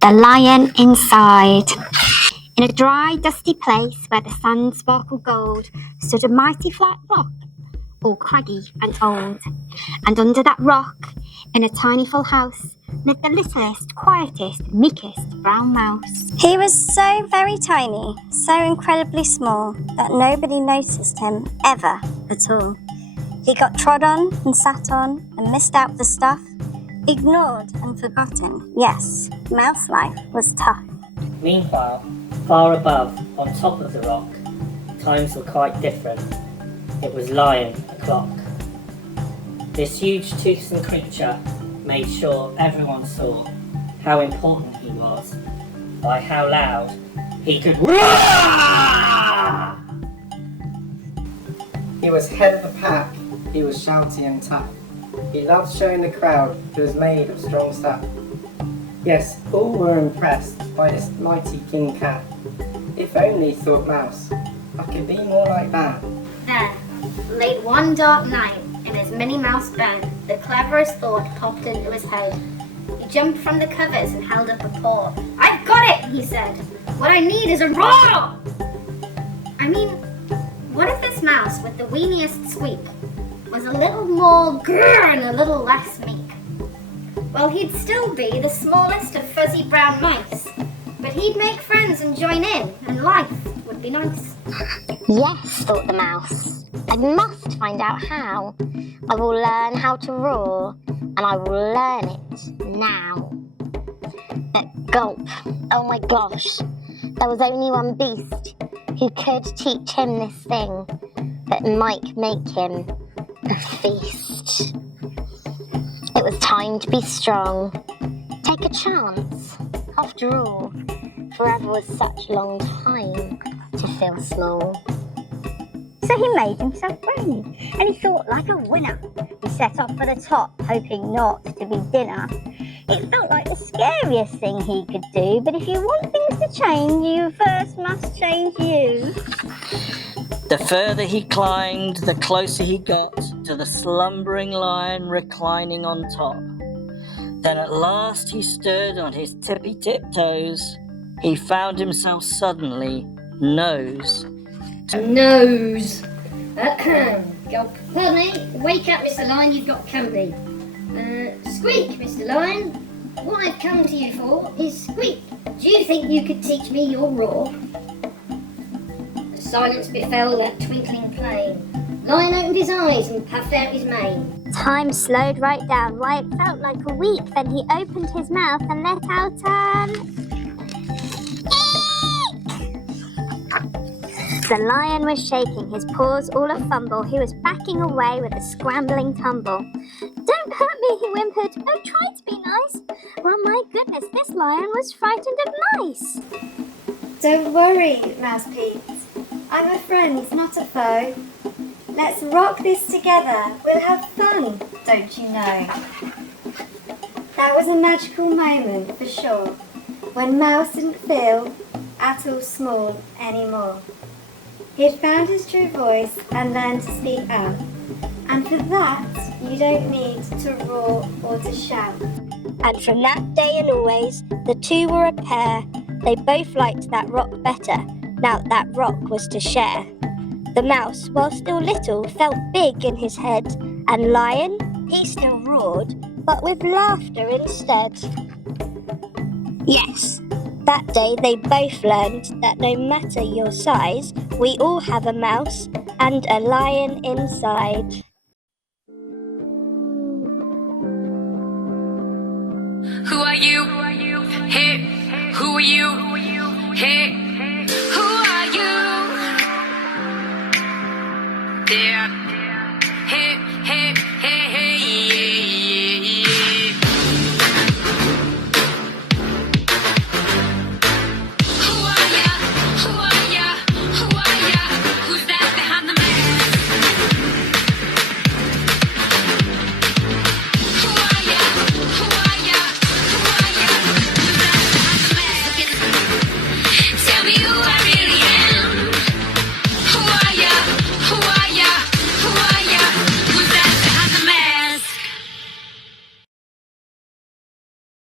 The Lion Inside. In a dry, dusty place where the sand sparkled gold stood a mighty flat rock, all craggy and old. And under that rock, in a tiny full house, lived the littlest, quietest, meekest brown mouse. He was so very tiny, so incredibly small, that nobody noticed him ever at all. He got trod on and sat on and missed out the stuff, ignored and forgotten. Yes, mouse life was tough. Meanwhile, far above, on top of the rock, times were quite different. It was Lion o'clock. This huge toothsome creature made sure everyone saw how important he was by how loud he could roar! He was head of the pack, he was shouty and tough. He loved showing the crowd he was made of strong stuff. Yes, all were impressed by this mighty king cat. If only, thought Mouse, I could be more like that. There, late one dark night, in his Minnie Mouse bed, the cleverest thought popped into his head. He jumped from the covers and held up a paw. "I've got it," he said. "What I need is a roar!" I mean, what if this mouse with the weeniest squeak was a little more grrr and a little less meek? Well, he'd still be the smallest of fuzzy brown mice, but he'd make friends and join in, and life would be nice. Yes, thought the mouse. I must find out how. I will learn how to roar, and I will learn it now. But gulp, oh my gosh, there was only one beast who could teach him this thing that might make him a feast. It was time to be strong. Take a chance. After all, forever was such a long time to feel small. So he made himself brave, and he thought like a winner. He set off for the top, hoping not to be dinner. It felt like the scariest thing he could do, but if you want things to change, you first must change you. The further he climbed, the closer he got to the slumbering lion reclining on top. Then at last he stood on his tippy tiptoes. He found himself suddenly nose. Nose. Pardon me. Wake up, Mr. Lion, you've got company. Squeak, Mr. Lion. What I've come to you for is Squeak. Do you think you could teach me your roar? Silence befell that twinkling plain. Lion opened his eyes and puffed out his mane. Time slowed right down. Why, it felt like a week. Then he opened his mouth and let out The lion was shaking, his paws all a fumble. He was backing away with a scrambling tumble. "Don't hurt me," he whimpered. "Oh, try to be nice." Well, my goodness, this lion was frightened of mice. Don't worry, Mouse Pete. I'm a friend, not a foe. Let's rock this together. We'll have fun, don't you know? That was a magical moment for sure, when Mouse didn't feel at all small anymore. He'd found his true voice and learned to speak out. And for that, you don't need to roar or to shout. And from that day and always, the two were a pair. They both liked that rock better, now that rock was to share. The mouse, while still little, felt big in his head, and Lion, he still roared, but with laughter instead. Yes, that day they both learned that no matter your size, we all have a mouse and a lion inside.